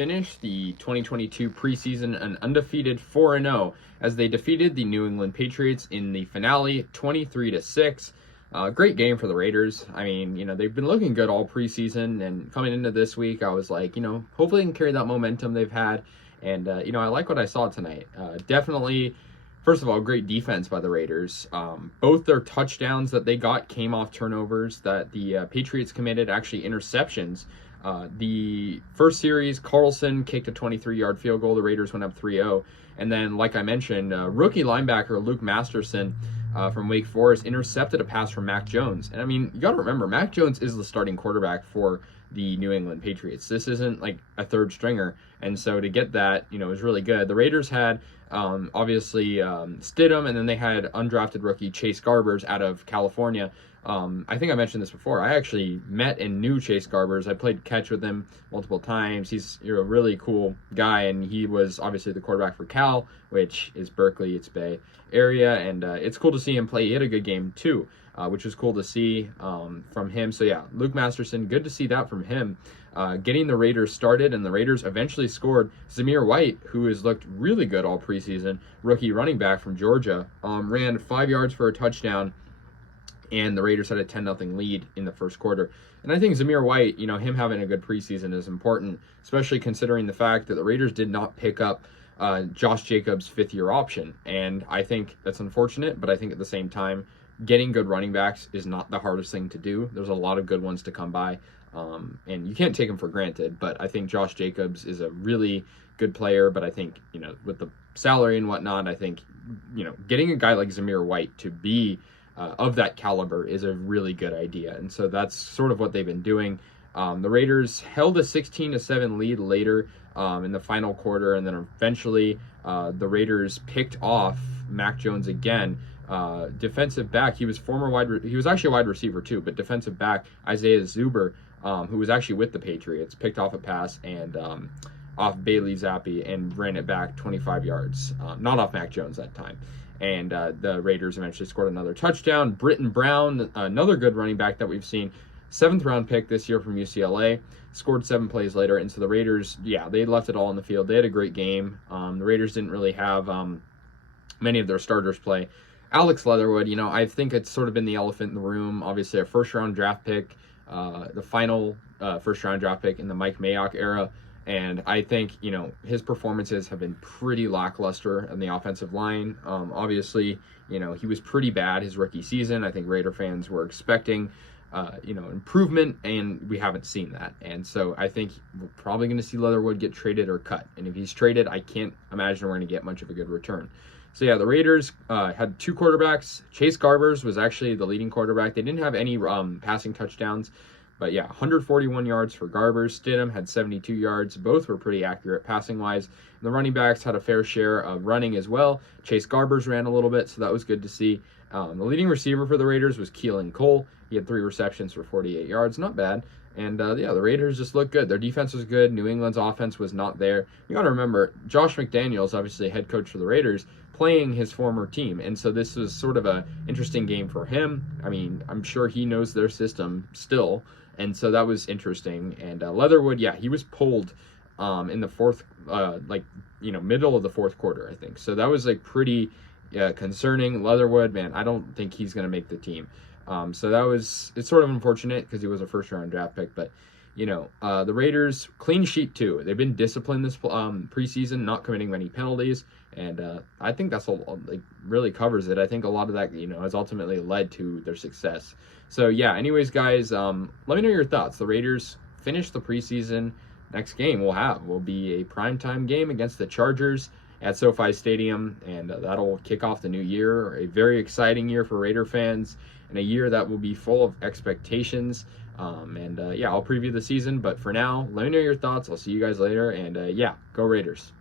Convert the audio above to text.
finished the 2022 preseason an undefeated 4-0 as they defeated the New England Patriots in the finale 23-6. Great game for the Raiders. I mean, they've been looking good all preseason, and coming into this week, I was like, hopefully they can carry that momentum they've had. And, I like what I saw tonight. Definitely, first of all, great defense by the Raiders. Both their touchdowns that they got came off turnovers that the Patriots committed, actually interceptions. The first series, Carlson kicked a 23-yard field goal. The Raiders went up 3-0. And then, like I mentioned, rookie linebacker Luke Masterson from Wake Forest intercepted a pass from Mac Jones. And I mean, you got to remember, Mac Jones is the starting quarterback for the New England Patriots. This isn't like a third stringer. And so to get that, was really good. The Raiders had obviously Stidham, and then they had undrafted rookie Chase Garbers out of California. I think I mentioned this before. I actually met and knew Chase Garbers. I played catch with him multiple times. He's a really cool guy, and he was obviously the quarterback for Cal, which is Berkeley, it's Bay Area, and it's cool to see him play. He had a good game too, which was cool to see from him. So yeah, Luke Masterson, good to see that from him. Getting the Raiders started, and the Raiders eventually scored. Zamir White, who has looked really good all preseason, rookie running back from Georgia, ran 5 yards for a touchdown, and the Raiders had a 10-0 lead in the first quarter. And I think Zamir White, him having a good preseason is important, especially considering the fact that the Raiders did not pick up Josh Jacobs' fifth-year option. And I think that's unfortunate, but I think at the same time, getting good running backs is not the hardest thing to do. There's a lot of good ones to come by, and you can't take them for granted. But I think Josh Jacobs is a really good player, but I think, with the salary and whatnot, I think, getting a guy like Zamir White to be of that caliber is a really good idea. And so that's sort of what they've been doing. The Raiders held a 16-7 lead later in the final quarter, and then eventually the Raiders picked off Mac Jones again. Defensive back, he was actually a wide receiver too, but defensive back Isaiah Zuber, who was actually with the Patriots, picked off a pass and off Bailey Zappi and ran it back 25 yards, not off Mac Jones that time. And the Raiders eventually scored another touchdown. Britton Brown, another good running back that we've seen, 7th-round pick this year from UCLA, scored 7 plays later. And so the Raiders, they left it all on the field. They had a great game. The Raiders didn't really have many of their starters play. Alex Leatherwood, I think it's sort of been the elephant in the room. Obviously, a first-round draft pick, the final first-round draft pick in the Mike Mayock era. And I think, his performances have been pretty lackluster on the offensive line. Obviously, he was pretty bad his rookie season. I think Raider fans were expecting, improvement, and we haven't seen that. And so I think we're probably going to see Leatherwood get traded or cut. And if he's traded, I can't imagine we're going to get much of a good return. So yeah, the Raiders had 2 quarterbacks. Chase Garbers was actually the leading quarterback. They didn't have any passing touchdowns. But yeah, 141 yards for Garbers. Stidham had 72 yards. Both were pretty accurate passing-wise. And the running backs had a fair share of running as well. Chase Garbers ran a little bit, so that was good to see. The leading receiver for the Raiders was Keelan Cole. He had 3 receptions for 48 yards. Not bad. And the Raiders just looked good. Their defense was good. New England's offense was not there. You got to remember, Josh McDaniels, obviously head coach for the Raiders, playing his former team. And so this was sort of an interesting game for him. I mean, I'm sure he knows their system still. And so that was interesting. And Leatherwood, he was pulled in the fourth, middle of the fourth quarter, I think. So that was pretty concerning. Leatherwood, man, I don't think he's going to make the team. So it's sort of unfortunate because he was a first-round draft pick. But, the Raiders, clean sheet too. They've been disciplined this preseason, not committing many penalties. And I think that's all, really covers it. I think a lot of that, has ultimately led to their success. So yeah, anyways, guys, let me know your thoughts. The Raiders finish the preseason. Next game will be a primetime game against the Chargers at SoFi Stadium, and that'll kick off the new year. A very exciting year for Raider fans, and a year that will be full of expectations. I'll preview the season, but for now, let me know your thoughts. I'll see you guys later, and go Raiders.